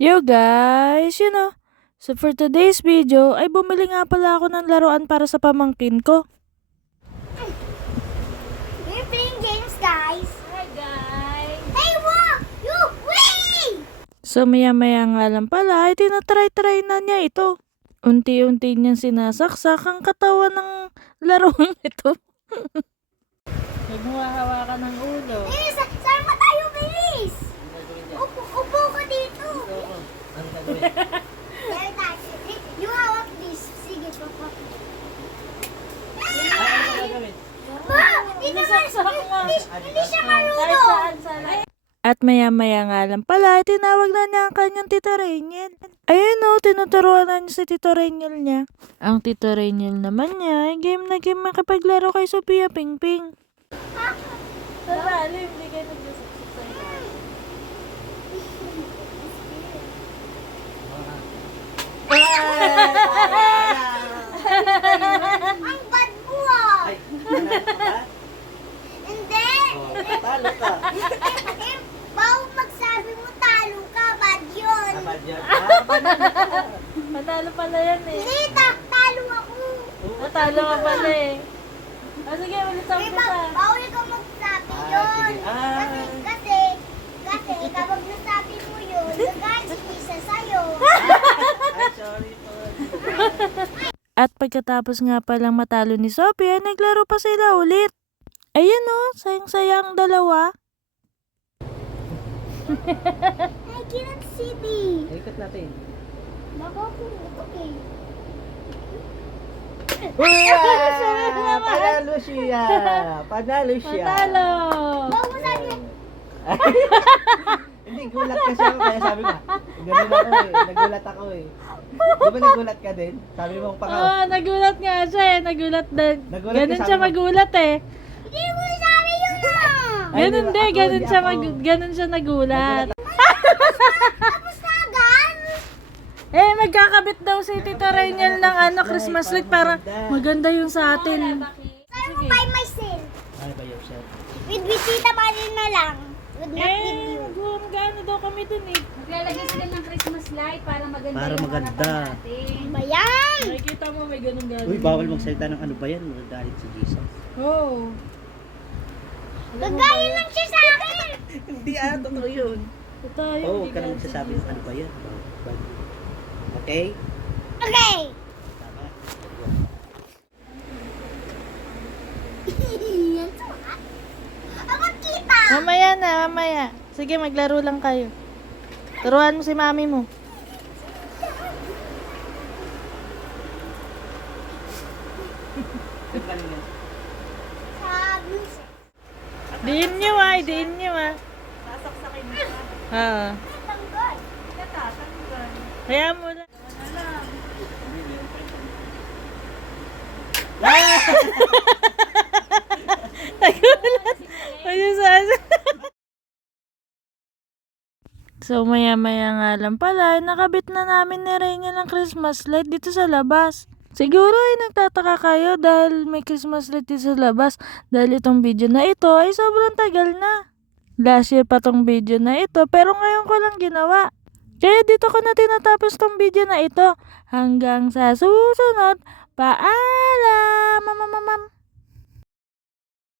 Yo guys, so for today's video ay bumili nga pala ako ng laruan para sa pamangkin ko. We're playing games, guys. Hi guys! Hey, what? You wait! So maya nga lang pala ay tinatry na niya ito. Unti-unti niyang sinasaksak ang katawan ng laruan ito. Nagmuhahawakan ng ulo. Bilis, saan ba tayo, bilis? Upo ka dito. There, tayo. You hawak this. Sige, papa. Ma, hindi siya marunong. At maya nga lang pala ay tinawag na niya ang kanyang Tito Rainiel. Ayun tinuturuan na niya si Tito Rainiel niya. Ang Tito Rainiel naman niya ay game na game makipaglaro kay Sophia Pingping. Sa lalim, hindi kayo nagsasaksok sa ilalim. Ang bad mo, ah. Ay, nanalo ka ba? Hindi. Talo ka. Bago magsabi mo talo ka, bad yun. Abad yan. Matalo pala yan eh. Hindi, talo ako. Natalo ka pala eh. O sige, ulit sa umpisa. Bawal ka magsabi Ah, yun. sige. Kasi kapag nasabi mo yun, gagalit isa sa'yo. Ay, sorry po. At pagkatapos nga palang matalo ni Sophie ay naglaro pa sila ulit. Ayun sayang-saya ang dalawa. I cannot see me. Ikot natin. Baka po, okay. Panalo siya! Panalo siya! Matalo! Bago mo sabi mo, Hindi, gulat kasi ako kaya sabi ko, ganun ako nagulat ako eh. Di ba nagulat ka din? Sabi mo Oo, nagulat nga siya eh. Nagulat din. Nagulat Ganun ka, siya sabi mo. magulat eh. hindi mo sabi yun ah. Ay, Ganun di ba? din, Ako, ganun hindi siya, ako. ganun siya nagulat. Tapos na agad. Eh, magkakabit daw si Tito Rainiel ng Christmas light para maganda yung sa atin. Sabi mo by myself. Ano ba yung sir? With Tita Marin na lang. With not with Eh, you. magano daw kami dun eh. Maglalagay sila ng Christmas light para maganda Para yung maganda. harapan natin. Ba yan? Nakikita mo may ganun-ganun. Uy, bawal magsalita ng ano ba yan? Magagalit si Jesus. Oo. Gagaya lang siya sa akin. Hindi totoo yun. Ito tayo. Oo, huwag ka na magsasabi ng ano ba yan. Okay? Okay. Tama. Yan sukat. Ako kita. Mamaya na, mamaya. Sige, maglaro lang kayo. Turuan mo si mami mo. Sabi Diin nyo diin nyo Sasaksakin mo. Ah. tanggal. Kaya mo lang. Nagulat. Ayun sa So maya nga lang pala, nakabit na namin ni Rainiel ang Christmas light dito sa labas. Siguro ay nagtataka kayo dahil may Christmas light dito sa labas dahil itong video na ito ay sobrang tagal na. Last year pa tong video na ito pero ngayon ko lang ginawa. Kaya dito ko na tinatapos tong video na ito. Hanggang sa susunod, paalam!